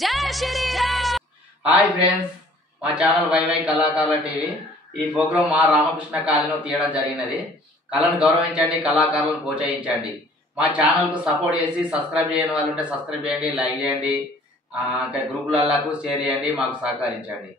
Hi friends, మా channel YY కళాకారుల TV. ఈ ప్రోగ్రాం మా రామకృష్ణ కాలనీలో తీయడం జరిగినది. కళను గౌరవించండి, కళాకారులను ప్రోత్సహించండి. మా ఛానల్కు సపోర్ట్ చేసి సబ్స్క్రైబ్ చేయని వాళ్ళు ఉంటే సబ్స్క్రైబ్ చేయండి, లైక్ చేయండి, ఇంకా గ్రూపులకు షేర్ చేయండి, మాకు సహకరించండి.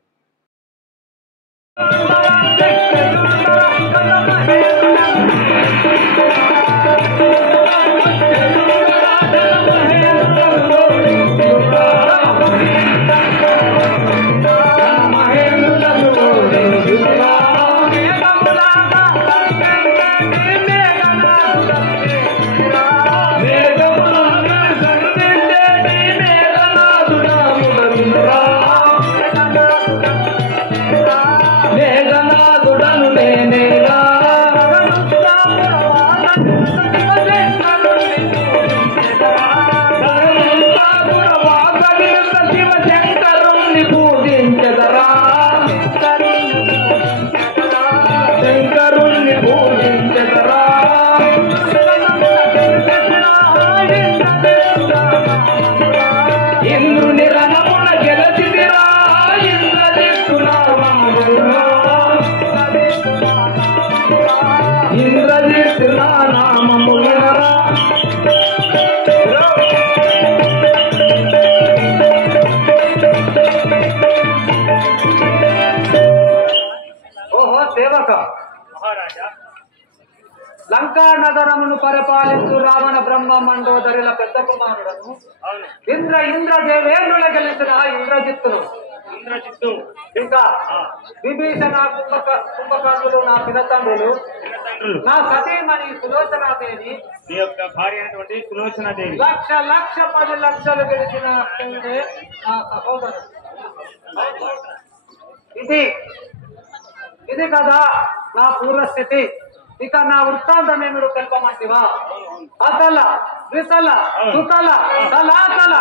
లంకా నగరమును పరిపాలించు రావణ బ్రహ్మ మండోదరిల పెద్ద కుమారుడను ఇంద్రదేవేంద్రుల గెలిచిన ఇంద్రజిత్తును ఇంకా విభీషణ కుంభకర్ణులు నా పినతండ్రులు, నా సతీమణి సులోచనాదేవి, నీ యొక్క భార్య అయినటువంటి సులోచనాదేవి, లక్ష 10 లక్షలు గెలిచిన నా సహోదరుడు. ఇది కదా నా పూర్వస్థితి. ఇక నా వృత్తాంతం ఏమిడు తెలపమంటివా? అతల వితల సుతల తలాతల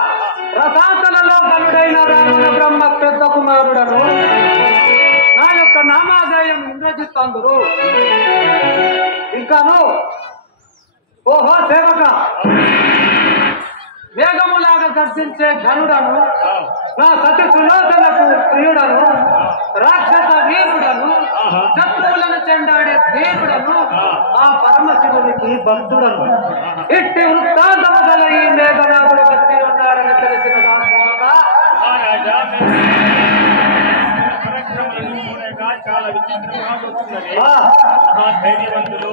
రసాతలలో గనుడైన రావణ బ్రహ్మ పెద్ద కుమారుడను. నా యొక్క నామాధేయం ఇంద్రజిత్ అందురు. ఇంకాను ఓహో సేవక, వేగములాగా గర్జించే ఘనుడను, నా సతి సులోచనకు ప్రియుడను, రాక్షస వీరుడను, శత్రువులను చెండాడే దేవుడను, ఆ పరమశివునికి భక్తుడను. ఇట్టి వృత్తాంతము గల ఈ మేఘనాథుడు వచ్చి ఉన్నాడని తెలిసిన చాలా విచిత్రంగా వస్తున్నది. మహాధైర్యవంతులు,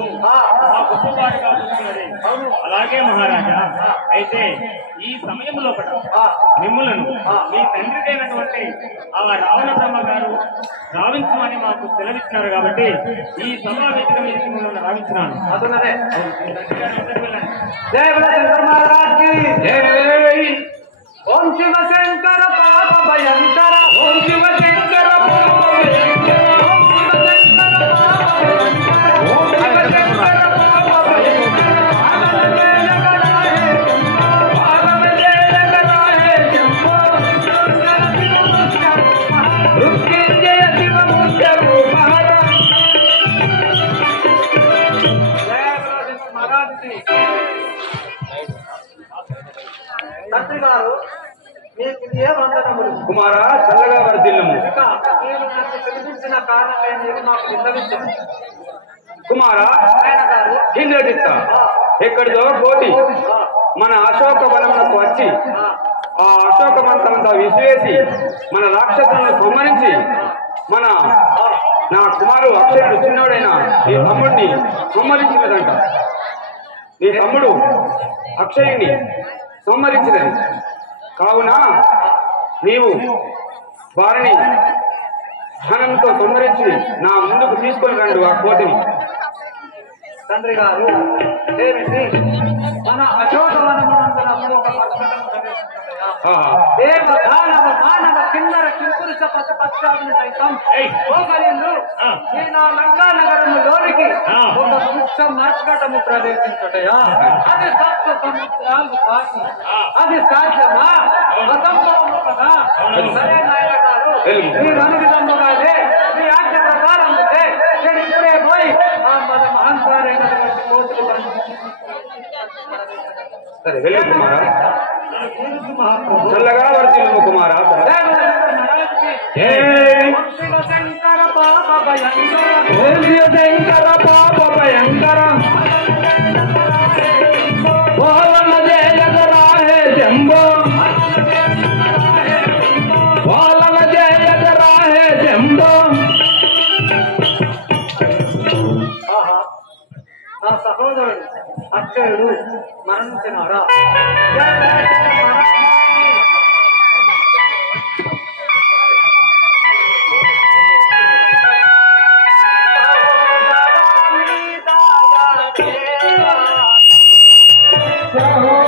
గొప్పవారిగా వస్తున్నది. అలాగే మహారాజా, అయితే ఈ సమయంలో మిమ్ములను మీ తండ్రికైనటువంటి ఆ రావణ బ్రహ్మ గారు రావించమని మాకు సెలవిచ్చినారు. కాబట్టి ఈ సభా వేదిక మీద మిమ్మల్ని రావించినాను. అదున్నదే. జయ శంకర మహారాజ్ కి జై. ఓం శివ శంకర పాప భయంకర, ఓం శివ శంకర పాప భయంకర, ఓం శివ శంకర పాప భయంకర, ఓం శివ శంకర పాప భయంకర. మృత్యుంజయ శివ ముఖ్య తండ్రి గారు, మీకు ఏ వందనములు. కుమారా, చల్లగా వర్ధిల్లుము. మీరు నాకు పిలిపించిన కారణం ఏంటి మాకు విన్నవించండి. కుమారా, ఆయన గారు ఇంద్రజిత్త ఎక్కడిదో పోతి మన అశోక వనమునకు వచ్చి ఆ అశోక మంత్రమంతా విసివేసి మన రాక్షసులను సంహరించి నా కుమారు అక్షయుడు చిన్నోడైన నీ తమ్ముడిని సంహరించినదంట. నీ తమ్ముడు అక్షయుని సంహరించినది కావున నీవు వారిని ధనంతో సంహరించి నా ముందుకు తీసుకొని రండు ఆ కోటిని. తండ్రి గారు, ఏమిటి మన అశోకవనమునందున ఒక పట్టణం దేవ దానవ మానవ కిన్నర కింపురుష పశుపక్షాదులు సైతం పోగలిందు ఈ నా లంకా నగరములోనికి ఒక వృక్ష మర్కటము ప్రవేశించుటయా? అది సప్త సముద్రాలు కాకి, అది సాధ్యమా? అసంభవము కదా. సరే నాయన గారు, మీరు అనువిధముగానే మీ ఆజ్ఞ ప్రకారం ఇప్పుడే పోయి ఆ మన మహంకారైనటువంటి కోతులు సరే వెళ్ళి కుమారా మహాప్రభు చల్లగా వర్తిల్లు కుమారా శంకర పాప భయంకర ఓం శంకర పాప భయంకర ఓం జయగరాహే శంభో ఓం జయగరాహే శంభో నా సహోదరుడు అక్షయుడు మరణించినారా Thank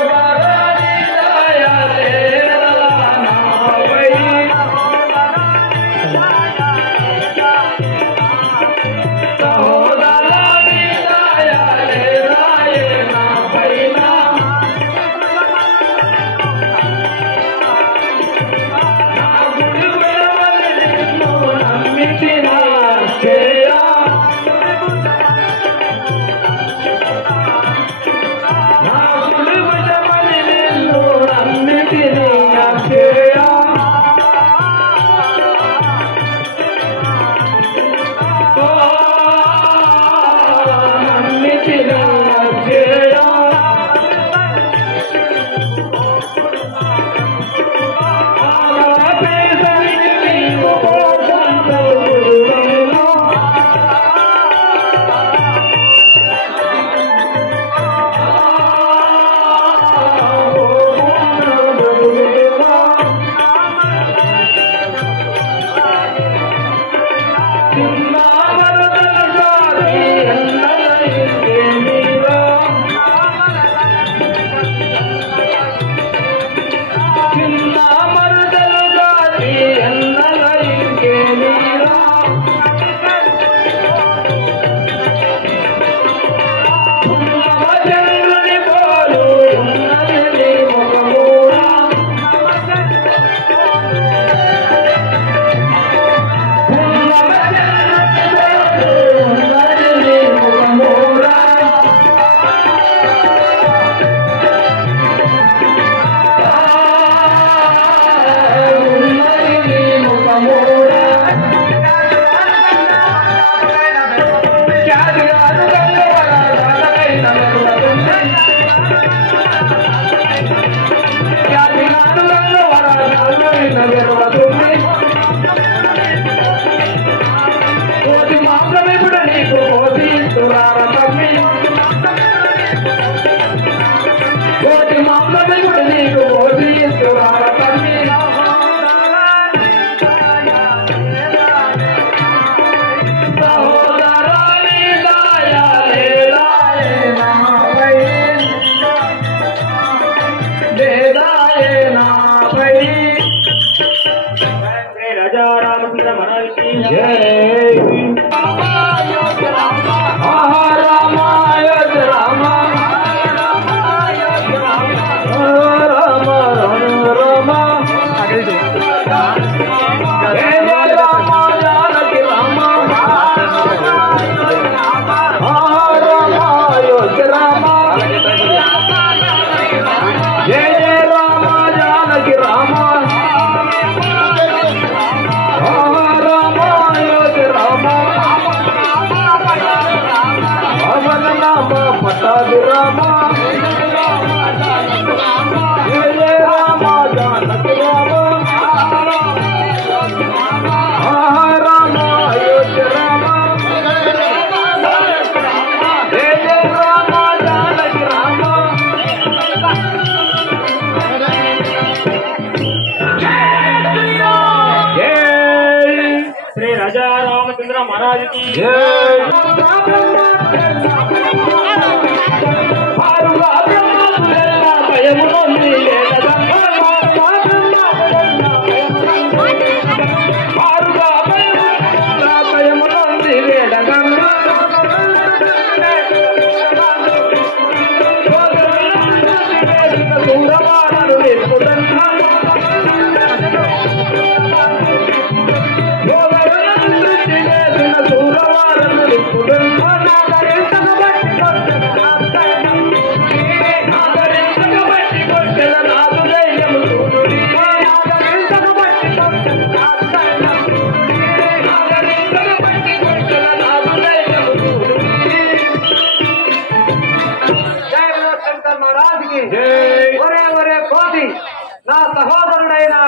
you.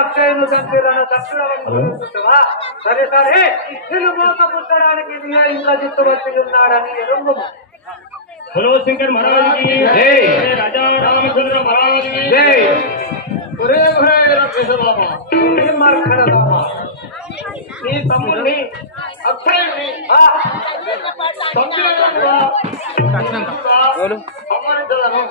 అక్షయులు చంపిరన్న చక్రవర్తివా సరే సరే నిన్ను మోసపుట్టడానికి ఇంకా జిత్తు వచ్చి ఉన్నాడని ఎరుంగు बोलो शंकर महाराज की जय। राजा रामचंद्र महाराज की जय ఒరే ఒరే రమేశ బాబా నీ మార్ఖడదామా నీ తమ్ముడిని అక్షయుని చంపినట్టుగా సంహరించదను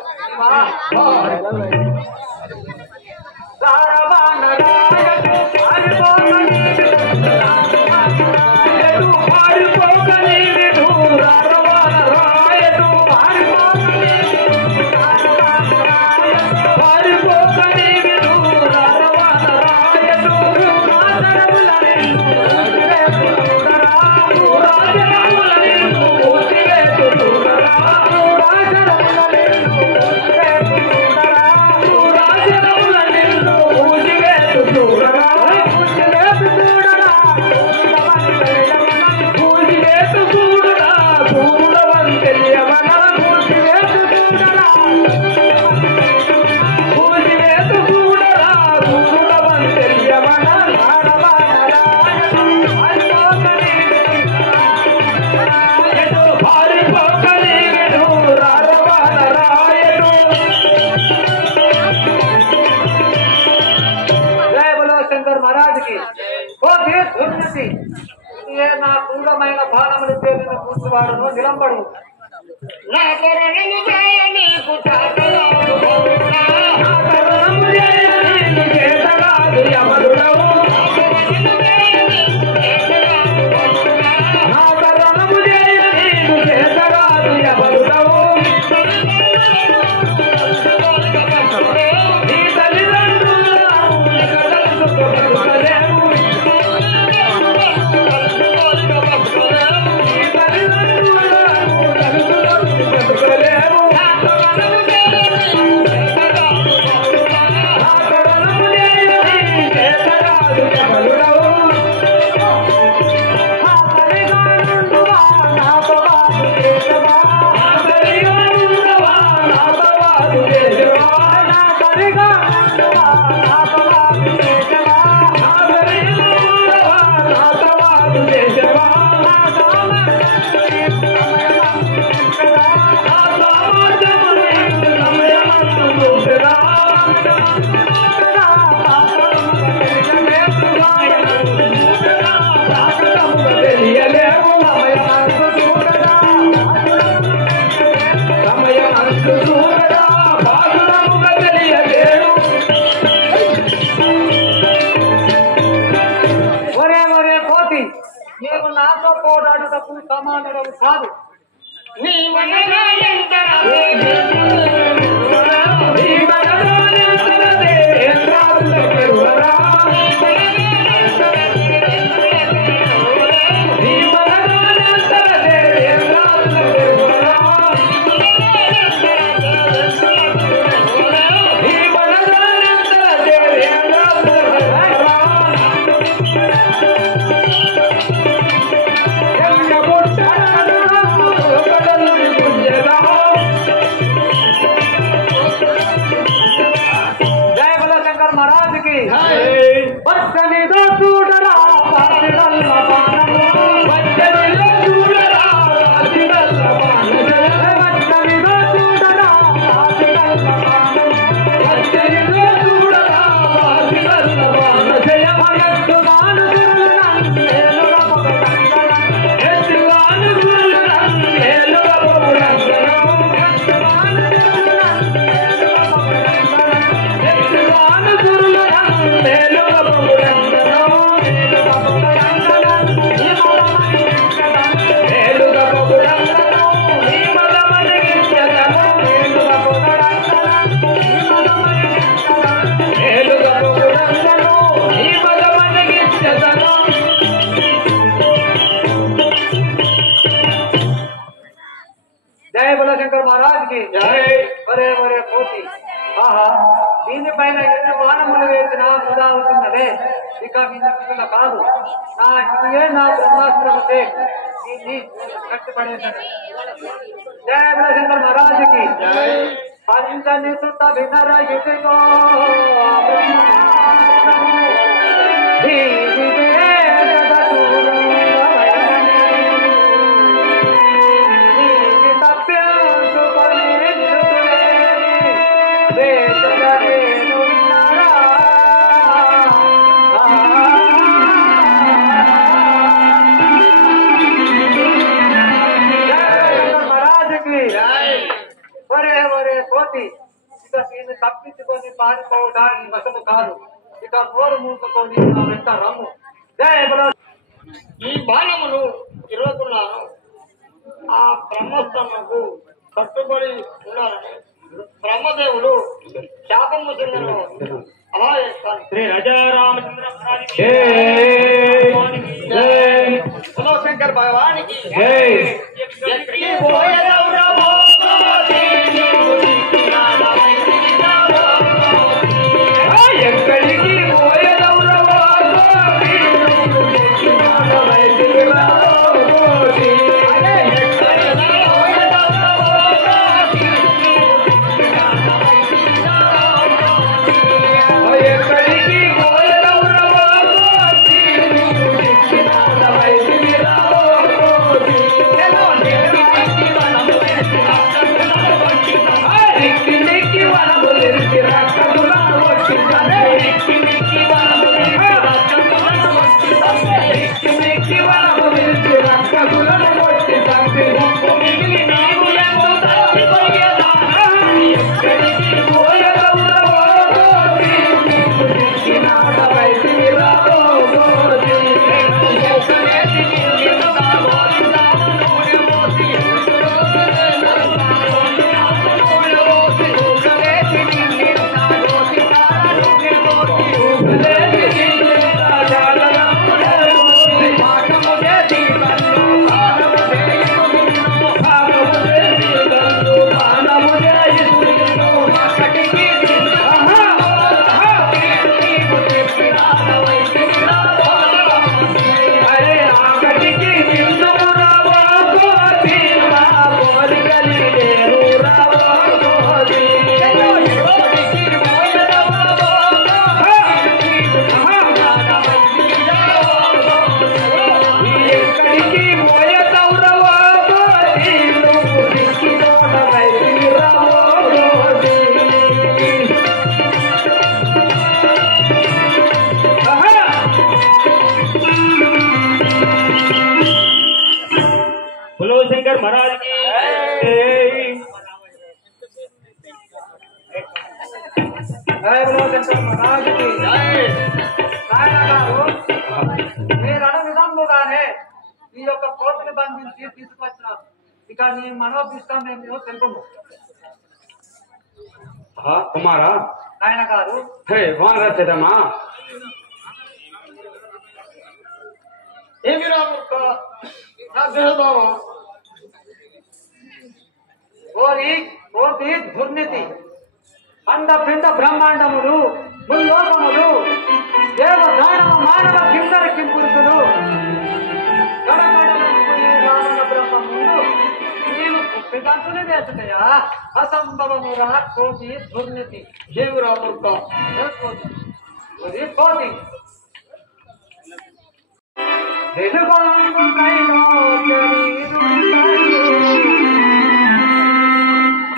నా క్రూరమైన బాణములు చేసిన కూర్చువాడును నిలంబడు సమానుడవు కాదు నీ దీనిపైన ఎన్ని బాణములు వేసినా వృధా అవుతున్నదే. ఇక వినిపిస్తున్న కాదు నా ఇదే నా బ్రహ్మాస్త్రముతే దీన్ని కట్టుపడేశాడు. జయ శంకర్ మహారాజుకి పంచని సుత వినర ఇదిగో తప్పించుకొని పారిపోవడానికి వశము కాదు. ఇక నోరు మూసుకొని నా వెంట రమ్ము. ఈ బాణములు తిరుగుతున్నాను. ఆ బ్రహ్మస్థముకు కట్టుబడి ఉన్నారని బ్రహ్మదేవుడు శాపము చెందను. అలాగే శ్రీ రాజారామచంద్ర శంకర్ భగవానికి ఎక్కడికి పోయదౌరవా शंकर महाराज की जय बोलो शंकर महाराज की जय। మీరు అన్న విధంగానే ఈ యొక్క కోపిని బంధించి తీసుకొచ్చినారు. ఇక నీ మనోభిష్టం ఏమిటో తెలుపము. కుమారా నాయన గారు హే వానరచేతమా ఏమి రాముక్క నా దేహదారు ఓరి కోటి దుర్నీతి అండపిండ బ్రహ్మాండములు ముల్లోకములు దేవ దానవ మానవ కిందర కింపురుతులు గడగడలనుకునే రావణ బ్రహ్మ ముందు నీవు కుప్పిదంతులు వేసుకయా అసంభవమురా కోటి దుర్నీతి దేవురాముక్క కోటి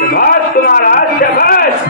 శభాష్ కుమారా శభాష్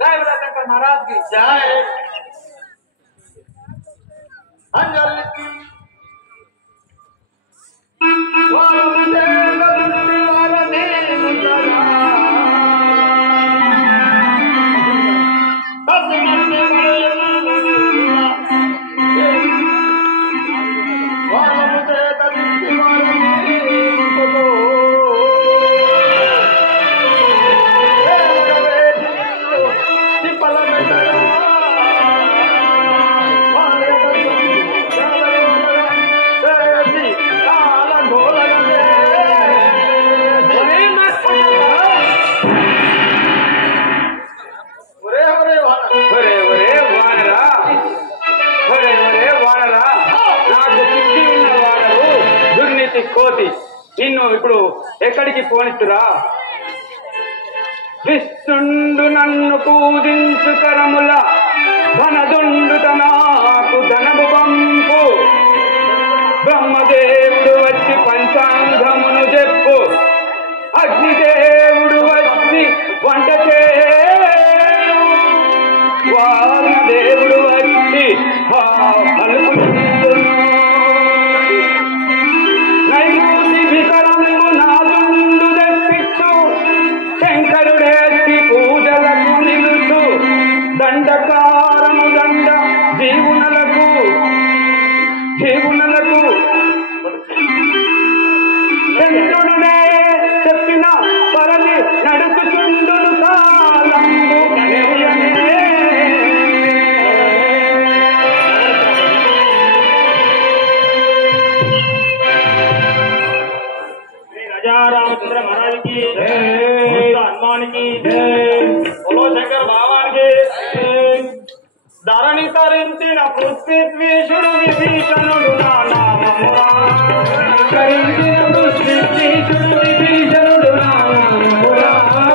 जय बोला शंकर महाराज की जय अंजलि की కోతి నిన్ను ఇప్పుడు ఎక్కడికి పోనిస్తురా? విష్ణుండు నన్ను పూజించు కరముల ధనదుండు నాకు ధనము పంపు. బ్రహ్మదేవుడు వచ్చి పంచాంగమును చెప్పు. అగ్నిదేవుడు వచ్చి వంట చేయు. వామదేవుడు వచ్చి అలుపు నైరుతి వికరము నాదుండు తెప్పించు. శంకరుడేసి పూజలకు నిలుచు. దండకారము దండ జీవునలకు శంకరుడే చెప్పిన పరది నడుచుచుండును కాలంబు रामचंद्र महाराज की हनुमान की बोलो शंकर भगवान की ధరణి తరించిన పృథ్వీశ్వరుడు విభీషణుడు నా నామమురా.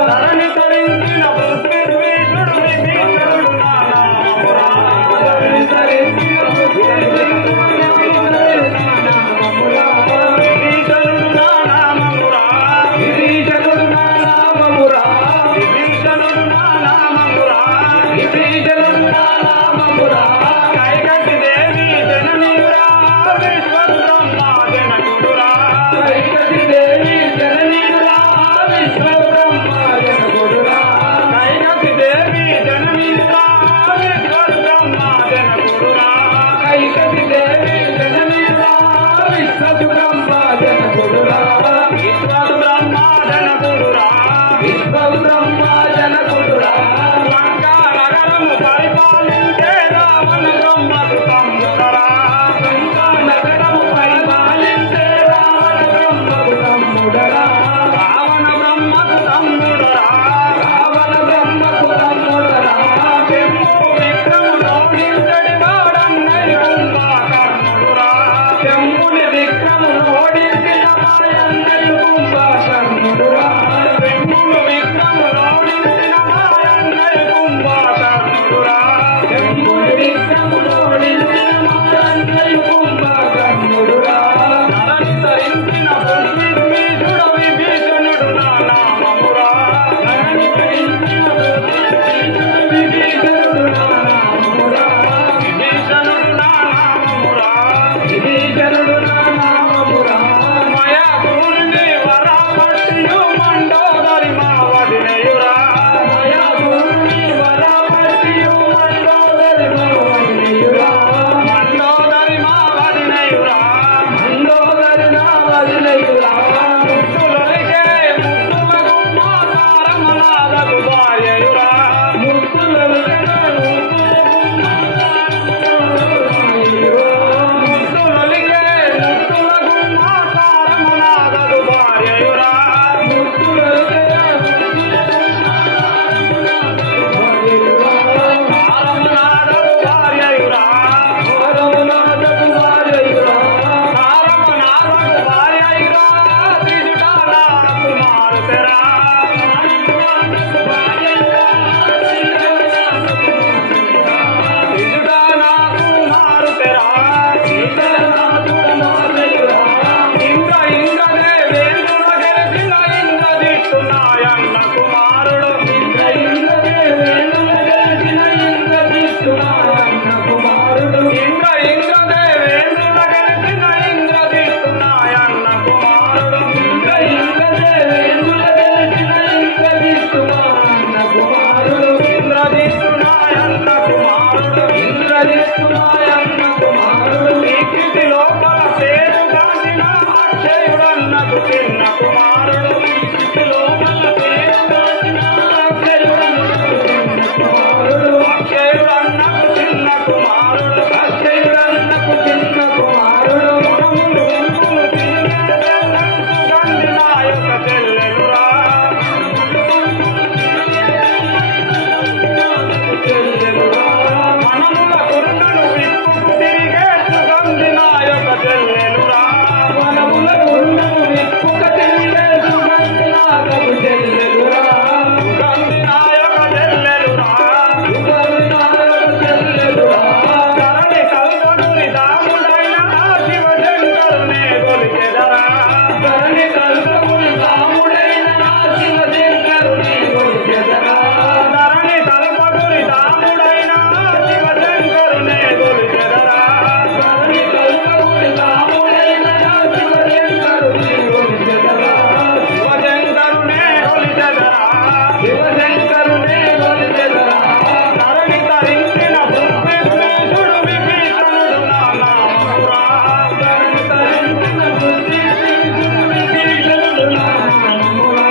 ధరణి తరించిన పృథ్వీశ్వరుడు విభీషణుడు నా నామమురా. విక్రములోడించిన మాయన్న కుమారుడు ఈ కిటి లోపల పేరు గాంచిన అక్షయుడన్నకు చిన్న కుమారుడు ఈ కిటి లోపల పేరు గాంచిన అక్షయుడన్నకు చిన్న కుమారుడు అక్షయుడన్నకు చిన్న కుమారుడు మనములు గంధిన యొక్క చెల్లెలురా మనముల కురులను విప్పుకు తిరిగే సుగంధిన యొక్క చెల్లెలురా మనముల కురులను విప్పుక తిరిగే సుగంధిన యొక్క చెల్లెలురా సుగంధిన యొక్క చెల్లెలురా సుగంధిన యొక్క చెల్లెలురా ధరణి కల్పకుని దాముడైన శివశంకరునే కొలిచెదరా ధరణి కల్పకుని దాముడైన శివశంకరునే కొలిచెదరా ధరణి కల్పకుని దాముడైన శివశంకరునే కొలిచెదరా ధరణి కల్పకుని దాముడైన శివశంకరునే కొలిచెదరా శివశంకరునే కొలిచెదరా శివశంకరునే కొలిచెదరా ధరణి తరించిన బుద్ధిశ్రేష్ఠుడు విభీషణుడు నా నామమురా ధరణి తరించిన బుద్ధిశ్రేష్ఠుడు విభీషణుడు నా నామమురా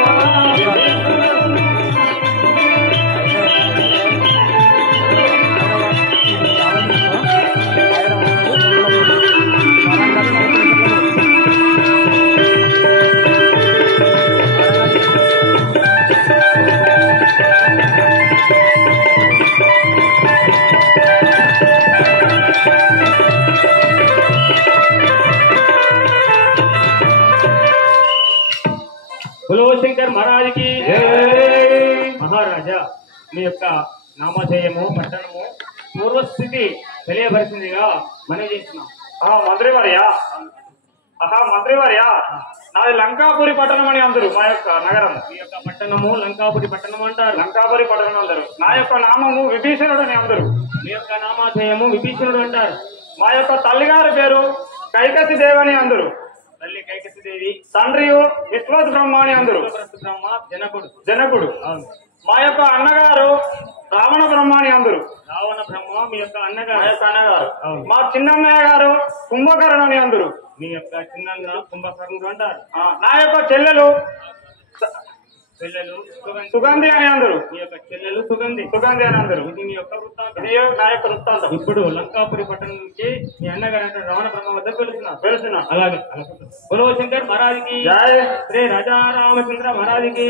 బులో శంకర్ మహారాజుకి మహారాజా మీ యొక్క నామధేయము పట్టణము పూర్వస్థితి తెలియపరిచిందిగా మనం చేస్తున్నాం. మంత్రివర్యా మంత్రివర్యా నాది లంకాపురి పట్టణం అని అందరు మా యొక్క నగరం మీ యొక్క పట్టణము లంకాపురి పట్టణం అంటారు. లంకాపురి పట్టణం అందరు నా యొక్క నామము విభీషణుడు అని అందరు మీ యొక్క నామధేయము విభీషణుడు అంటారు. మా యొక్క తల్లిగారి పేరు కైకసి దేవని అందరు తల్లి కైకసిదేవి, తండ్రి విశ్వత్ బ్రహ్మ అని అందరు బ్రహ్మ జనకుడు. జనకుడు. అవును. మా యొక్క అన్నగారు రావణ బ్రహ్మ అని అందరు రావణ బ్రహ్మ మీ యొక్క మా అన్నగారు. యొక్క అన్నగారు. అవును. మా చిన్నన్నయ్య గారు కుంభకర్ణ అని అందరు మీ యొక్క చిన్న కుంభకర్ణుడు అంటారు. నా యొక్క చెల్లెలు పిల్లలు సుగంధి అని అందరు మీ యొక్క చెల్లెలు సుగంధి. సుగంధి అని అందరు ఇది మీ యొక్క వృత్తాంతం. ఇది నా యొక్క వృత్తాంతం. ఇప్పుడు లంకాపురి పట్టణం నుంచి మీ అన్నగారు అంటే రావణ బ్రహ్మ వద్ద వెళుతున్నారు. తెలుసునా అలాగే బులో శంకర్ మహారాజుకి జై. శ్రీ రాజా రామచంద్ర మహారాజుకి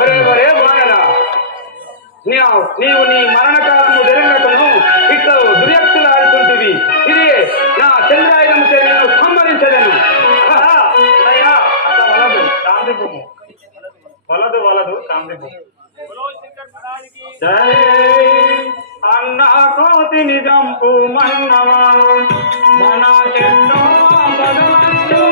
ఒరే ఒరే బాగలా నీవు నీ మరణకాలము జరిగినట్టును ఇట్లు దుర్యక్తులు ఆడుతుంటివి. ఇది నా చంద్రాయుధం నిన్ను సంహరించలేను. శాంతిపుము వలదు శాంతిపుము. జై అన్నా కోతి నిజంపు మన్నవా మనకెన్నో బదులంటూ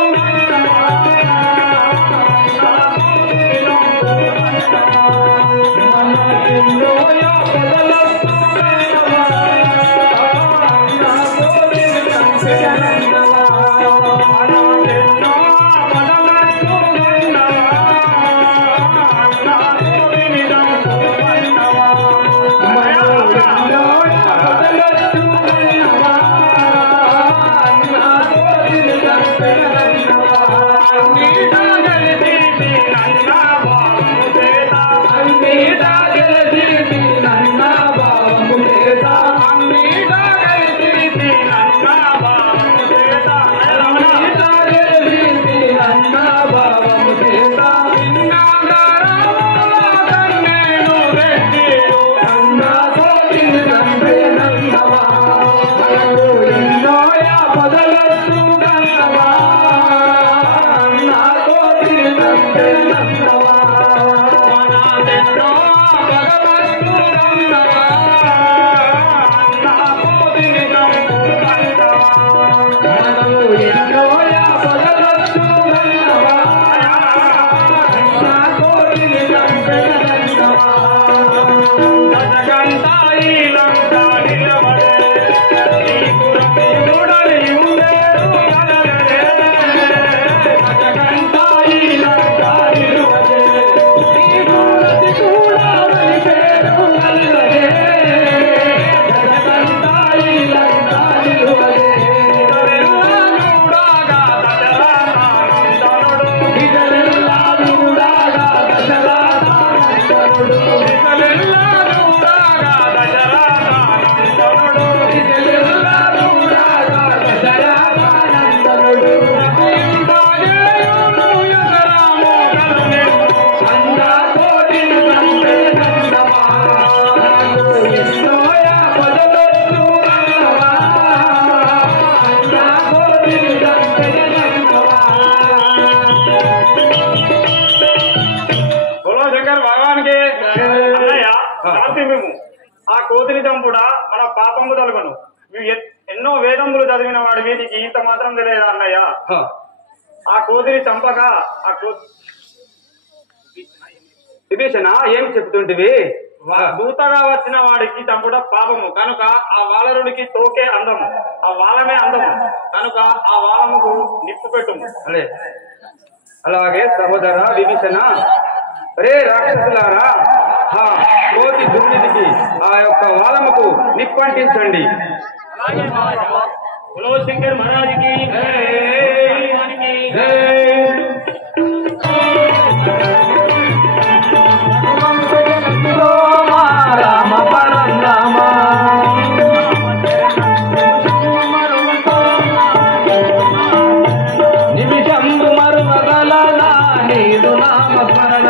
ఆ కోతిని చంపుడా మన పాపము తొలగను. ఎన్నో వేదములు చదివిన వాడివి నీకు ఇంత మాత్రం తెలియదా అన్నయ్య? ఆ కోతిని చంపక విభీషణ ఏం చెప్తుంటివి? దూతగా వచ్చిన వాడికి చంపుట పాపము కనుక ఆ వాలరుడికి తోకే అందము, ఆ వాలమే అందము కనుక ఆ వాలముకు నిప్పు పెట్టుము. అలాగే సహోదర విభీషణ, రే రాక్షసులారా, ఆ కోతి దుర్నిధికి ఆ యొక్క వాలముకు నిప్పంటించండి. శంకర్ మహారాజుకి రామ పరందామ నిమిషంబు మరువగలనా నీదు నామ స్మరణ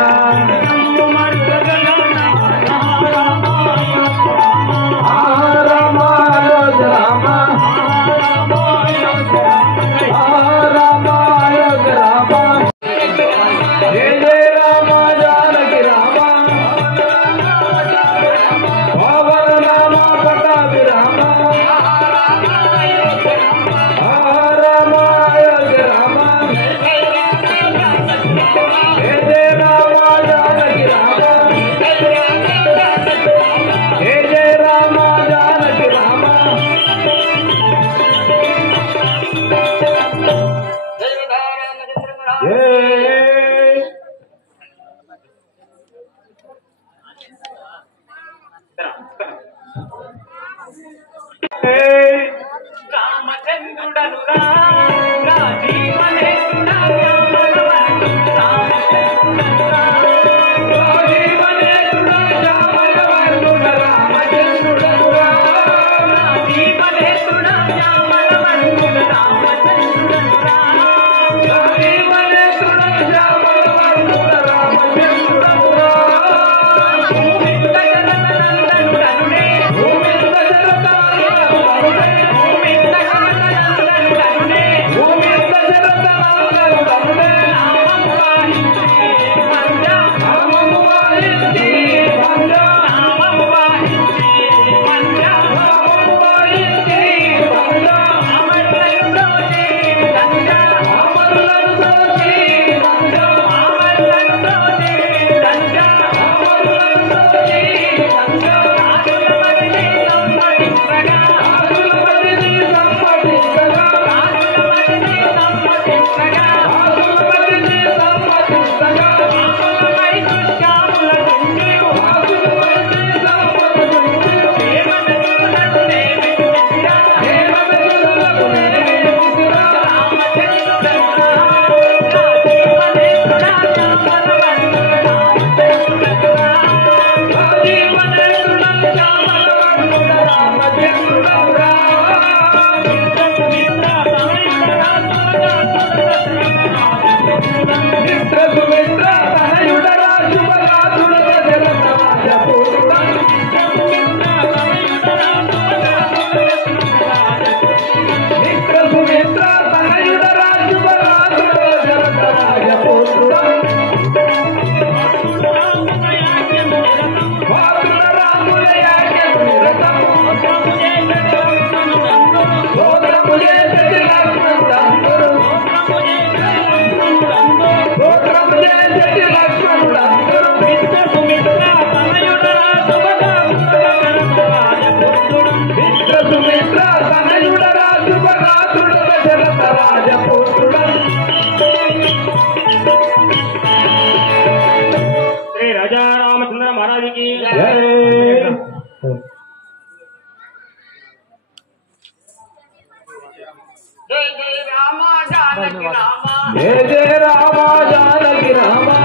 जय जय रामा जानकी रामा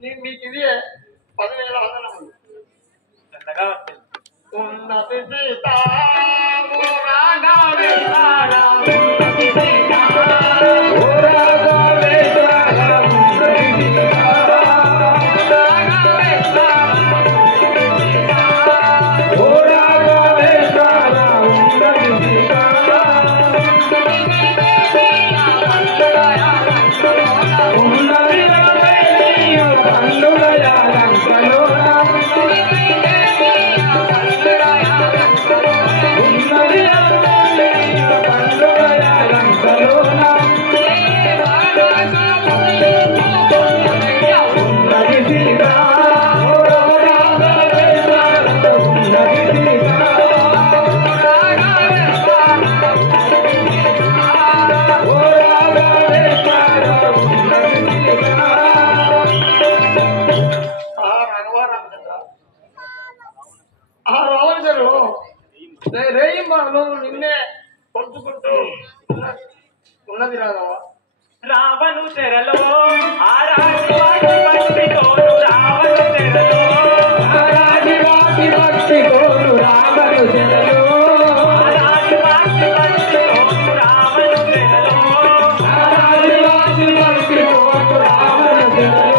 మీకు ఇది 10,000 వందనములు ఎంతగా వస్తుంది ఉన్నతి సీతా ఓ రాఘవేశ్వర ఉన్నతి సీతా ఓ రాఘవేశ్వర ఉన్నతి సీతా ఓ రాఘవేశ్వర ఉన్నతి సీతా ఉన్నది పండుగ రేయింబాను నిన్నే పంచుకుంటూ ఉన్నది రాఘవ రావణు తెరలో ఆరాజు వాటి భక్తితోను రావణు తెరలో ఆరాజు వాటి భక్తితోను రావణు తెరలో ఆరాజు వాటి భక్తితోను రావణు తెరలో ఆరాజు వాటి భక్తితోను రావణు తెరలో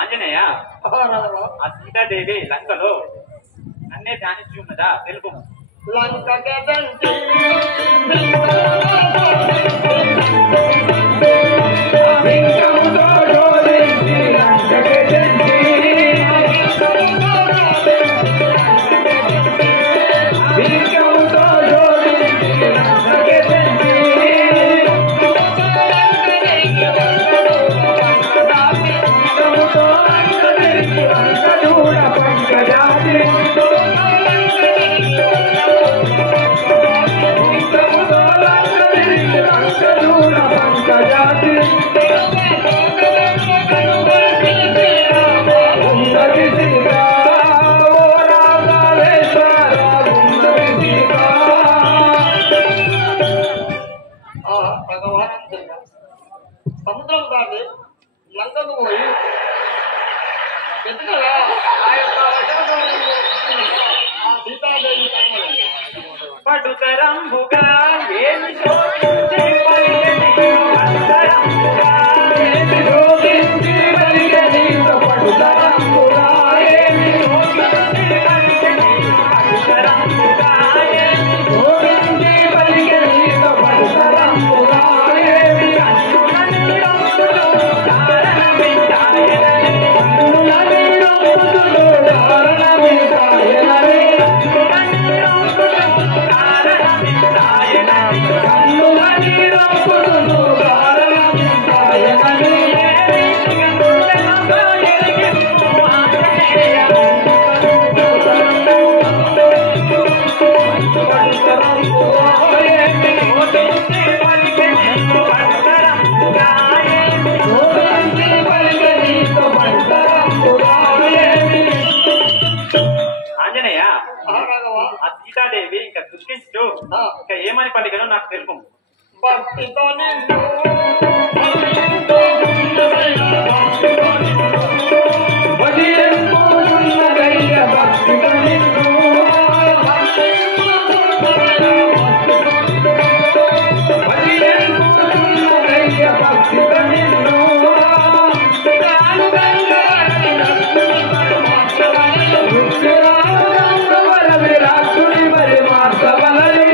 ఆంజనేయ ఆ సీతాదేవి లంకలో నన్నే ధ్యానించి ఉన్నదా తెలుపు లంక సముద్రం దాటి లంకకు పోయి ఎందుకలా ఆ యొక్క సీతాదేవి పడుతరంబుగా ఏమి శోధించి పలికెని పడుతరంబుగా ఏమి శోధించి పలికెని పడుతరంబుగా ఏమి శోధించి పలికెని పడుతరంబుగా ఏమి శోధించి పలికెని పడుతరంబుగా ఏమి అన్నులని రొంపులు కారణమింటాయనని అన్నులని రొంపులు కారణమింటాయనని అన్నులని రొంపులు కారణమింటాయనని అన్నులని రొంపులు కారణమింటాయనని ఆంజనేయ ఆ సీతాదేవి ఇంకా దుఃఖించు ఇంకా ఏమని పలికనో నాకు తెలుపు భక్తితో నిన్ను భజింపుచున్నదయ్య భక్తితో నిన్ను భజింపుచున్నదయ్య భక్తితో నిన్ను విరాటుని మరి మార్చవలని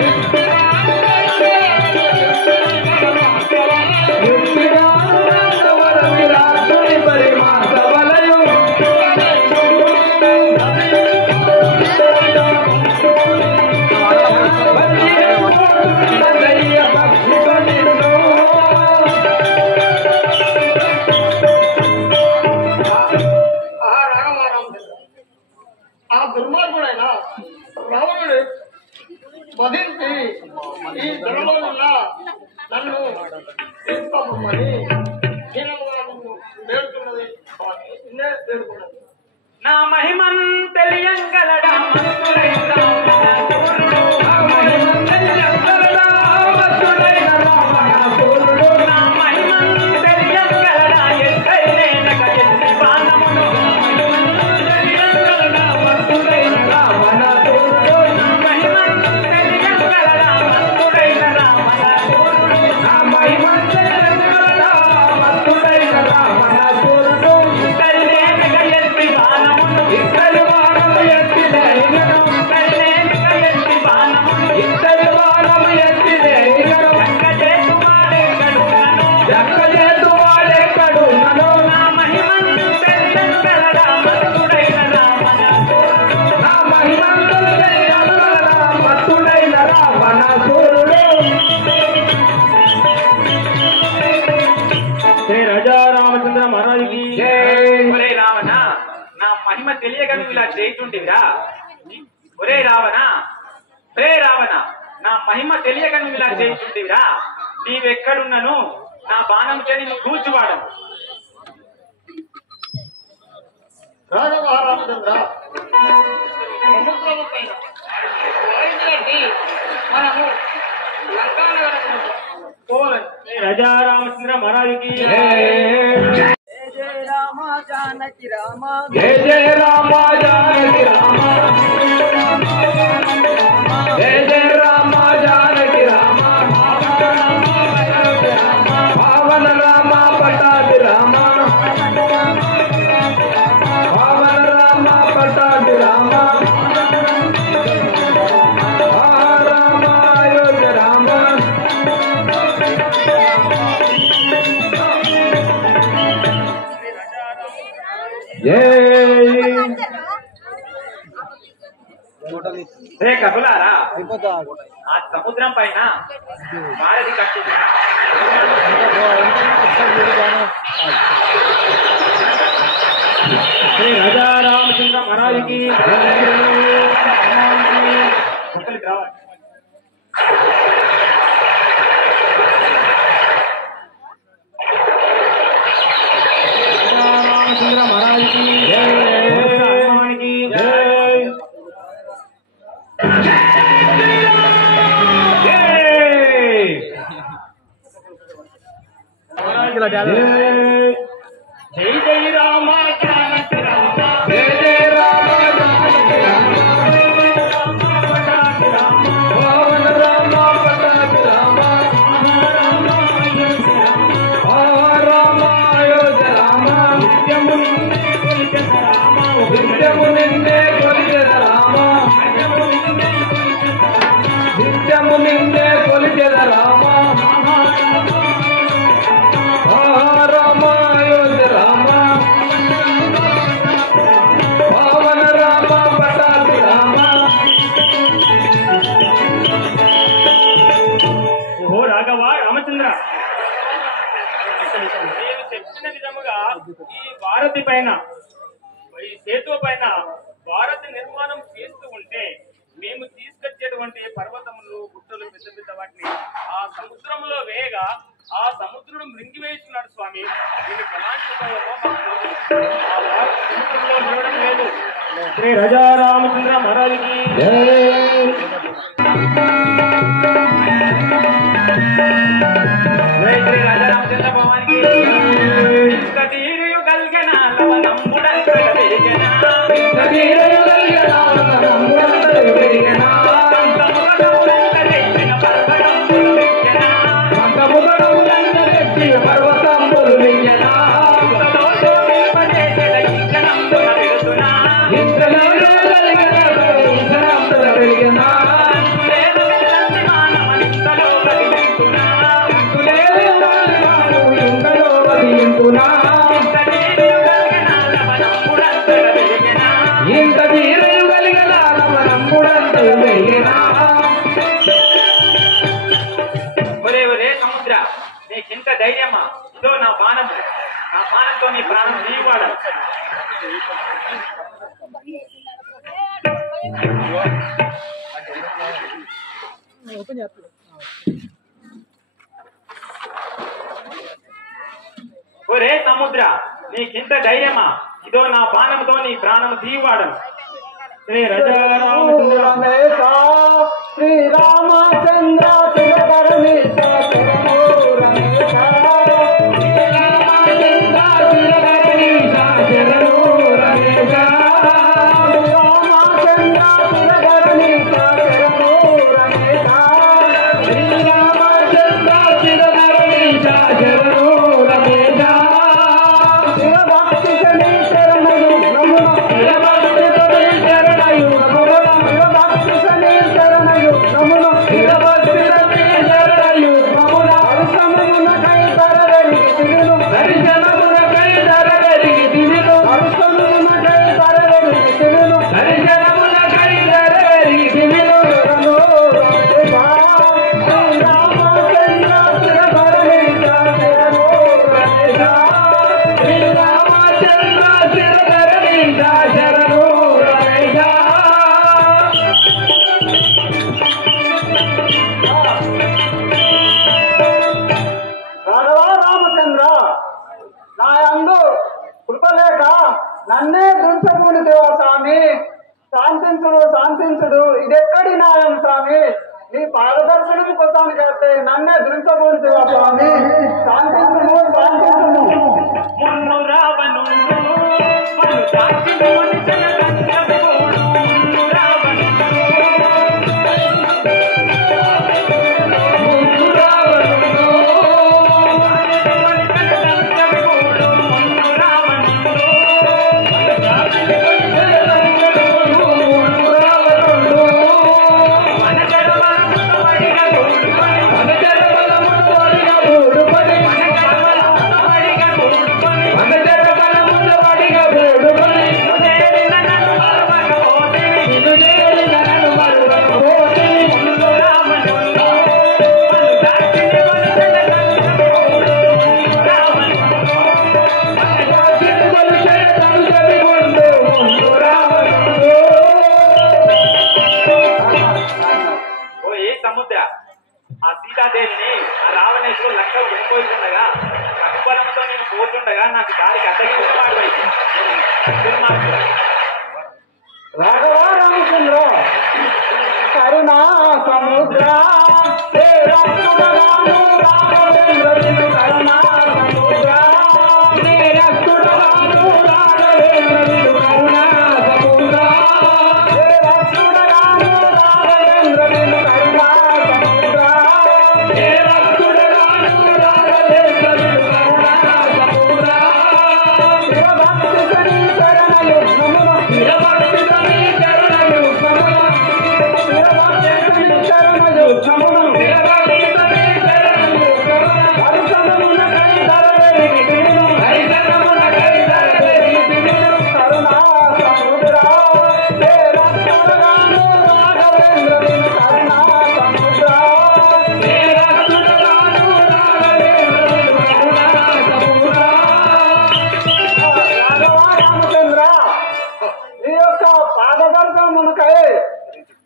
ఉన్నా నన్ను తీసుకోమని దీనంగా నిన్ను వేడుతున్నది నిన్నే వేడుకున్నది. నా మహిమన్ తెలియంగలడా మంతుడైన రామనాథుడు. నా మహిమన్ తెలియంగలడా మంతుడైన రామనాథుడు. నా మహిమన్ తెలియంగలడా ఎక్కడైనక ఎత్తి బాణమును. తెలియంగలడా మంతుడైన రామనాథుడు. నా మహిమన్ తెలియంగలడా మంతుడైన రామనాథుడు. నా మహిమన్ తెలియంగలడా మంతుడైన రామనాథుడు. ఇక్కడైనక ఎత్తి బాణమును. ఇక్కడి వానము ఎత్తి లేగను. ఇక్కడైనక ఎత్తి బాణమును. ఇక్కడి వానము ఎత్తి లేగను. ఎక్కడేతు వాడెక్కడున్నను. ఎక్కజేతు వాడెక్కడున్నను. నా మహిమన్ తెలియంగలడా మంతుడైన రామనాథుడు. నా మహిమంతులు తెలియంగలడా మంతుడైన రావణాసురుడు. శ్రీ రాజా రామచంద్ర మహారాజుకి ఒరే రావణ, నా మహిమ తెలియక నువ్వు ఇలా చేయుచుంటివిరా. ఒరే రావణ, నా మహిమ తెలియక నువ్వు ఇలా చేయుచుంటివిరా. నీవెక్కడున్నను నా బాణం చేని నువ్వు కూర్చువాడను. రాజమహారామచంద్ర సముద్రము పైన వాయుదేవి మనము లంకానగరం పోవాలి. శ్రీ రాజా రామచంద్ర మహారాజుకి జయ జయ రామ జానకి రామ. జయ జయ రామ జానకి రామ. పావన రామ పటాభి రామ. పావన రామ పటాభి రామ. రామ అయోధ్య రామ. రే కపులారా, ఆ సముద్రం పైన వారధి కట్టు. శ్రీ రాజా రామచంద్ర మహారాజుకి ఒకరికి రావాలి. రామచంద్ర మహారాజుకి హనుమానికి జై జై రామ జానకి రామ. జయ జయ రామ జానకి రామ. పావన రామ పటాభి రామ. రామ అయోధ్య రామ. నిత్యము నిన్నే కొలిచెద రామ. నిత్యము నిన్నే కొలిచెద రామ. రామ అయోధ్య రామ. పావన రామ పటాభి రామ. ఓ రాఘవ రామచంద్ర, నేను చెప్పిన విధముగా ఈ భారతి పైన, ఈ సేతు పైన భారతి నిర్మాణం చేస్తూ ఉంటే మేము తీసుకొచ్చేటువంటి పర్వతములు, గుట్టలు, పెద్ద పెద్ద వాటిని ఆ సముద్రంలో వేయగా ఆ సముద్రుడు మృంగివేస్తున్నాడు స్వామి. దీనికి ఎలాంటి ఉపాయమో మాకు తెలియదు. ఆ భారతి సముద్రంలో చూడడం లేదు. శ్రీ రాజా రామచంద్ర మహారాజుకి జై శ్రీ రాజా రామచంద్ర భగవానికి. ఇంత తీరు కలిగిన లవణంబుడంతట పెరిగిన. పంతముగడములంత తెచ్చిన పర్వతంబులు వెక్కెన. పర్వతంబులు వెయ్యన. ఇంతలోతో నిలువజేసిన ఇంకనంబున వెలుతున. అంతులేదు విల్లంది మానమనింతలో కదిలింతున. ఇంత తీరు కలిగిన లవణంబుడంతట పెరిగిన. ఇంత తీరయు కలిగిన నమ్ముడంతు వెయ్యనా. ఒరే ఒరే సముద్ర, నీకింత ధైర్యమా? ఇదో నా బాణము. నా బాణంతో నీ ప్రాణం తీయవాడాలి. రే సముద్ర నీకింత ధైర్యమా? ఇదో నా బాణంతో నీ ప్రాణం తీవాడను. శ్రీ రమేశ శ్రీరామచంద్ర శివకరణేశ రమేశ నన్నే దుంచకూడదేవా స్వామి, శాంతించుడు శాంతించుడు ఇదెక్కడి న్యాయం స్వామి? నీ పారదర్శనం కోసం చేస్తే నన్నే దుంచకూడదేవా స్వామి, శాంతించును శాంతించును. ఆ సీతాదేవిని ఆ రావణేశ్వరుడు లంకలు వెళ్ళిపోతుండగా అక్బలంతో నేను పోతుండగా నాకు దారికి అడ్డగించిన వాడు అయితే రాఘవ రామచంద్ర కరుణా సముద్ర కరుణా సముద్ర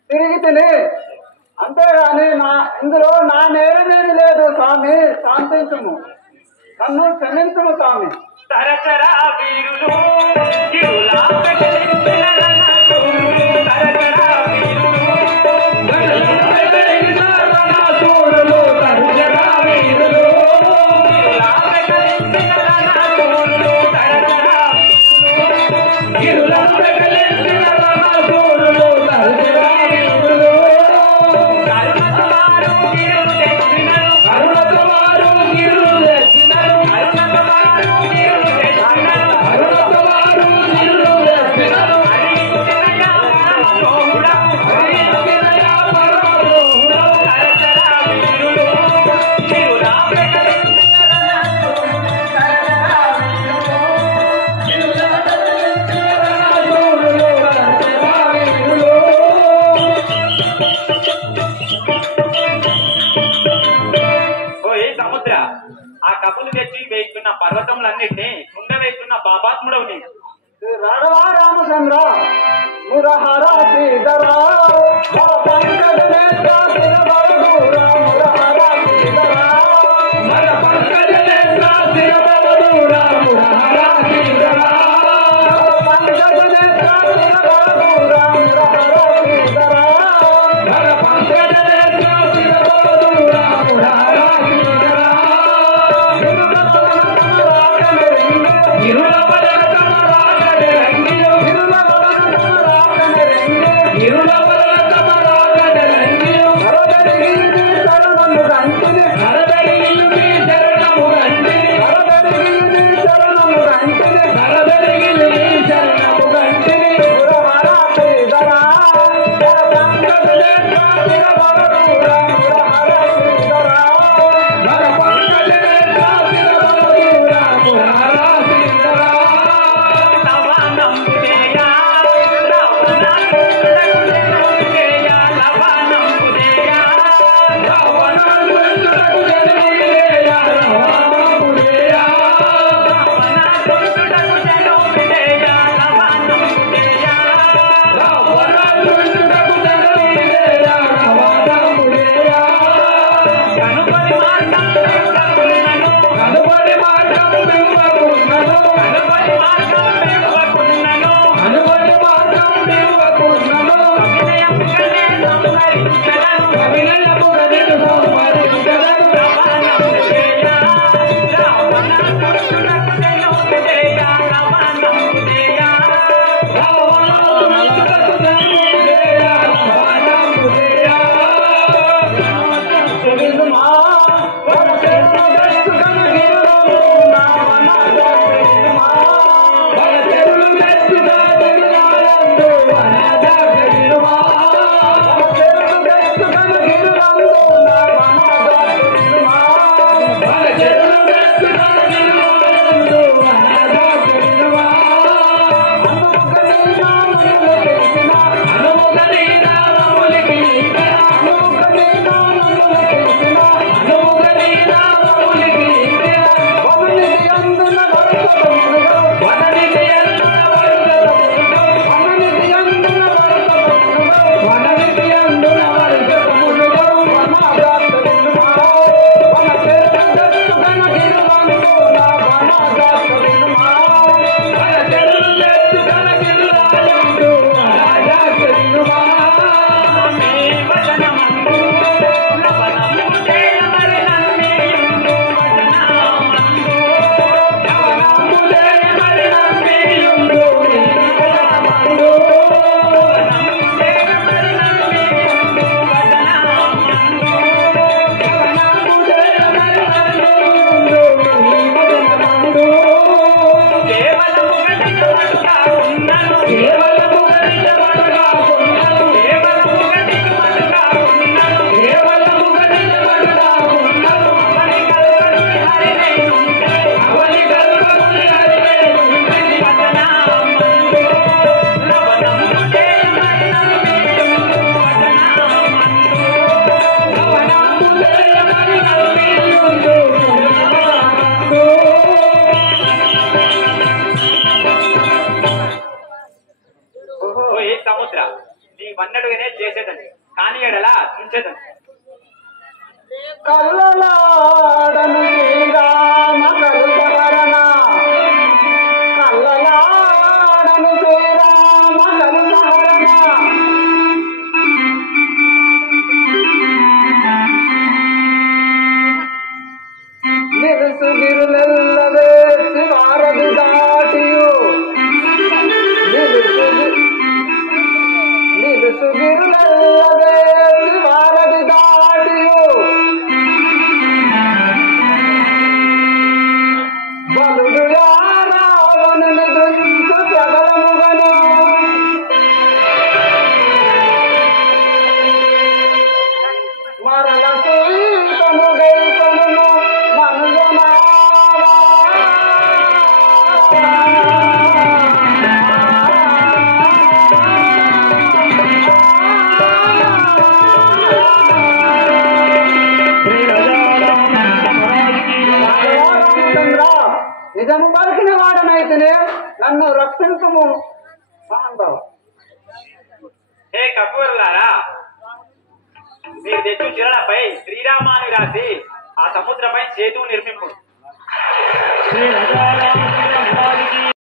తిరిగి తిని అంతేగాని ఇందులో నా నేరమేమి లేదు స్వామి, శాంతించుము, నన్ను క్షమించుము స్వామి. తరతరా వీరులు ఆ కబులు తెచ్చి వేస్తున్న పర్వతములన్నింటినీ కుండవేస్తున్న పాపాత్ముడవు నేను. రాఘవ రామచంద్ర మురహర శ్రీధరా పంకజ నేత్ర శిరబలదూరా మురహర శ్రీధరా పంకజ నేత్ర శిరబలదూరా నిలుసుగిరులెల్లవే శివారది దాటియు నిలుసుగిరులెల్లవే శివారది దాటియు బలుడు రావణుని దృంచు ప్రబలముగను మరల సీతను గైకొనును మనుజనావా నిజము పలికిన వాడనైతేనే నన్ను రక్షించము బాంధవ్. హే కపూరులారా, మీరు తెచ్చు చిరలపై శ్రీరామాన్ని రాసి ఆ సముద్రపై సేతువు నిర్మింపు. శ్రీ రాజారామ